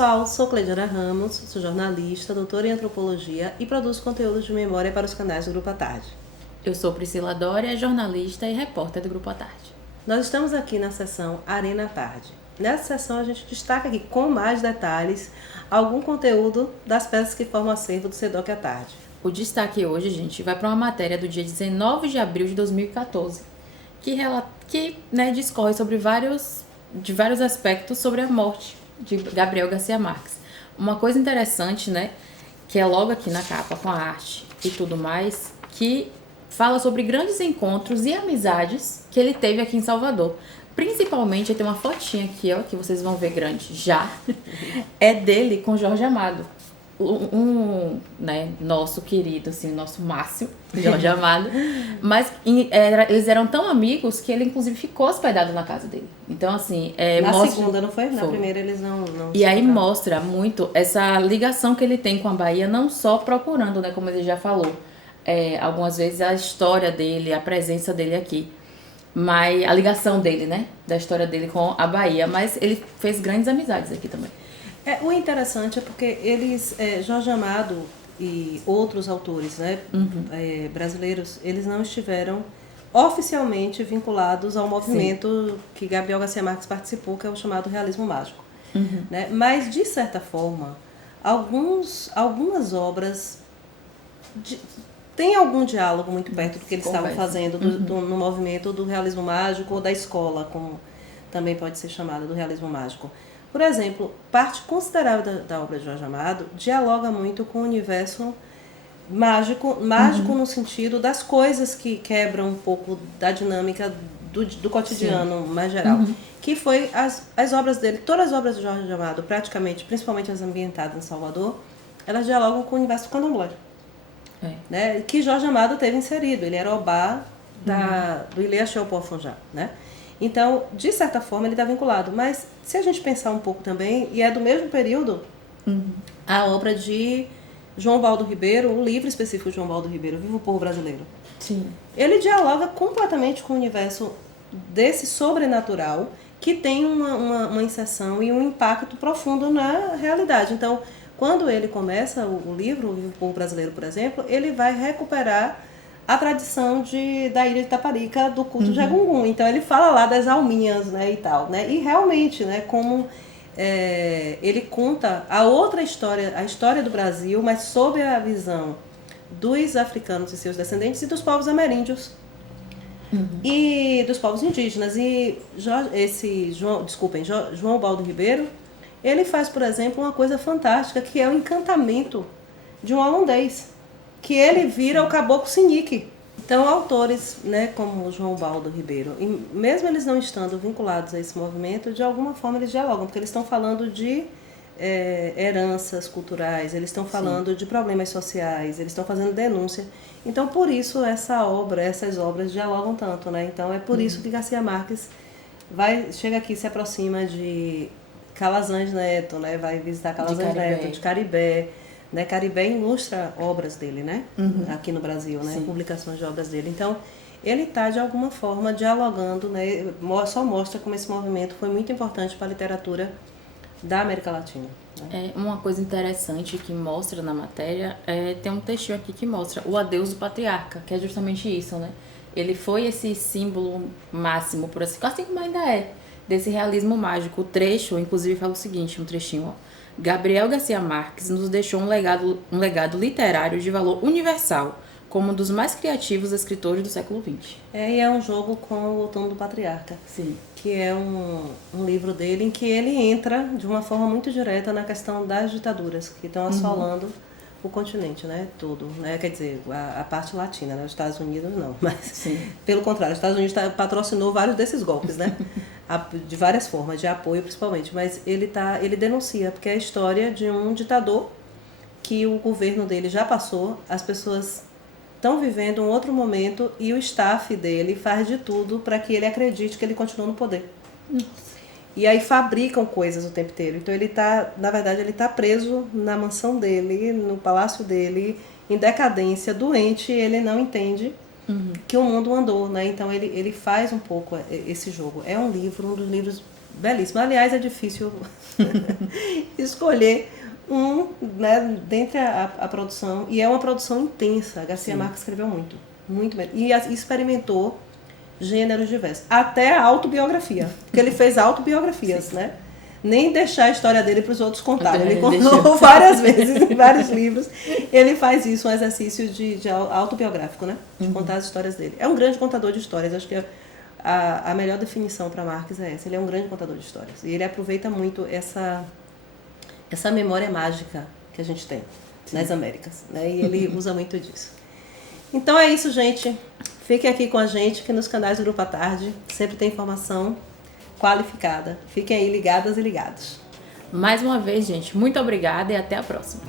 pessoal, sou Cleidiana Ramos, sou jornalista, doutora em antropologia e produzo conteúdos de memória para os canais do Grupo à Tarde. Eu sou Priscila Dória, jornalista e repórter do Grupo à Tarde. Nós estamos aqui na seção Arena à Tarde. Nessa seção a gente destaca aqui com mais detalhes algum conteúdo das peças que formam o acervo do SEDOC à Tarde. O destaque hoje, gente, vai para uma matéria do dia 19 de abril de 2014, que discorre sobre vários aspectos sobre a morte de Gabriel Garcia Marques. Uma coisa interessante, né, que é logo aqui na capa com a arte e tudo mais, que fala sobre grandes encontros e amizades que ele teve aqui em Salvador. Principalmente, tem uma fotinha aqui, ó, que vocês vão ver grande já, é dele com Jorge Amado. Nosso querido, assim, nosso máximo, Jorge Amado. Mas eles eram tão amigos que ele, inclusive, ficou hospedado na casa dele. Então, assim... segunda, não foi? Na primeira eles não e aí mostra muito essa ligação que ele tem com a Bahia, não só procurando, né, como ele já falou, algumas vezes a história dele, a presença dele aqui. Mas a ligação dele, né, da história dele com a Bahia. Mas ele fez grandes amizades aqui também. O interessante é porque eles, Jorge Amado e outros autores, né, brasileiros, eles não estiveram oficialmente vinculados ao movimento que Gabriel Garcia Marques participou, que é o chamado realismo mágico. Né? Mas, de certa forma, algumas obras têm algum diálogo muito perto do que eles estavam fazendo no movimento do realismo mágico ou da escola, como também pode ser chamada, do realismo mágico. Por exemplo, parte considerável da obra de Jorge Amado dialoga muito com o universo mágico no sentido das coisas que quebram um pouco da dinâmica do cotidiano mais geral. Que foi as obras dele, todas as obras de Jorge Amado, praticamente, principalmente as ambientadas em Salvador, elas dialogam com o universo do candomblé. Né? Que Jorge Amado teve inserido, ele era obá do Ilê Axé Oporfunjá, né? Então, de certa forma, ele está vinculado. Mas, se a gente pensar um pouco também, e é do mesmo período, a obra de João Baldo Ribeiro, o livro específico de João Baldo Ribeiro, Viva o Povo Brasileiro. Sim. Ele dialoga completamente com o universo desse sobrenatural, que tem uma inserção e um impacto profundo na realidade. Então, quando ele começa o livro, Viva o Povo Brasileiro, por exemplo, ele vai recuperar a tradição da ilha de Taparica, do culto de Egungun. Então ele fala lá das alminhas, né, e tal, né? E realmente, né, como ele conta a outra história, a história do Brasil, mas sob a visão dos africanos e seus descendentes e dos povos ameríndios e dos povos indígenas. E João Baldo Ribeiro, ele faz, por exemplo, uma coisa fantástica, que é o encantamento de um holandês, que ele vira o caboclo sinique. Então, autores, né, como João Baldo Ribeiro, e mesmo eles não estando vinculados a esse movimento, de alguma forma eles dialogam, porque eles estão falando de heranças culturais, eles estão falando de problemas sociais, eles estão fazendo denúncia. Então, por isso, essas obras dialogam tanto, né? Então, é por isso que Garcia Marques chega aqui, se aproxima de Calazans Neto, né? Vai visitar Calazans Neto, de Caribé. Né, Caribé ilustra obras dele, né? Aqui no Brasil, né? Publicações de obras dele. Então, ele está, de alguma forma, dialogando, né? Só mostra como esse movimento foi muito importante para a literatura da América Latina. Né? Uma coisa interessante que mostra na matéria, tem um textinho aqui que mostra o adeus do patriarca, que é justamente isso, né? Ele foi esse símbolo máximo, por assim como ainda é, desse realismo mágico. O trecho, inclusive, fala o seguinte, um trechinho, ó. Gabriel Garcia Marques nos deixou um legado literário de valor universal, como um dos mais criativos escritores do século XX. E é um jogo com o Outono do Patriarca, que é um livro dele em que ele entra de uma forma muito direta na questão das ditaduras que estão assolando o continente, né, todo, né, quer dizer, a parte latina, né, os Estados Unidos não, mas pelo contrário, os Estados Unidos patrocinou vários desses golpes, né, de várias formas, de apoio principalmente, mas ele denuncia, porque é a história de um ditador que o governo dele já passou, as pessoas estão vivendo um outro momento e o staff dele faz de tudo para que ele acredite que ele continua no poder. E aí fabricam coisas o tempo inteiro. Então na verdade, ele está preso na mansão dele, no palácio dele, em decadência, doente, e ele não entende que o mundo andou, né? Então ele faz um pouco esse jogo. É um dos livros belíssimo. Aliás, é difícil escolher um, né, dentre a produção. E é uma produção intensa. Garcia Marques escreveu muito, muito bem. E experimentou gêneros diversos. Até a autobiografia. Porque ele fez autobiografias, né? Nem deixar a história dele para os outros contarem. Ele contou várias vezes, em vários livros. Ele faz isso, um exercício de autobiográfico, né? De contar as histórias dele. É um grande contador de histórias. Acho que a melhor definição para Marques é essa. Ele é um grande contador de histórias. E ele aproveita muito essa memória mágica que a gente tem nas Américas, né? E ele usa muito disso. Então é isso, gente. Fiquem aqui com a gente, que nos canais do Grupo à Tarde sempre tem informação qualificada. Fiquem aí ligadas e ligados. Mais uma vez, gente, muito obrigada e até a próxima.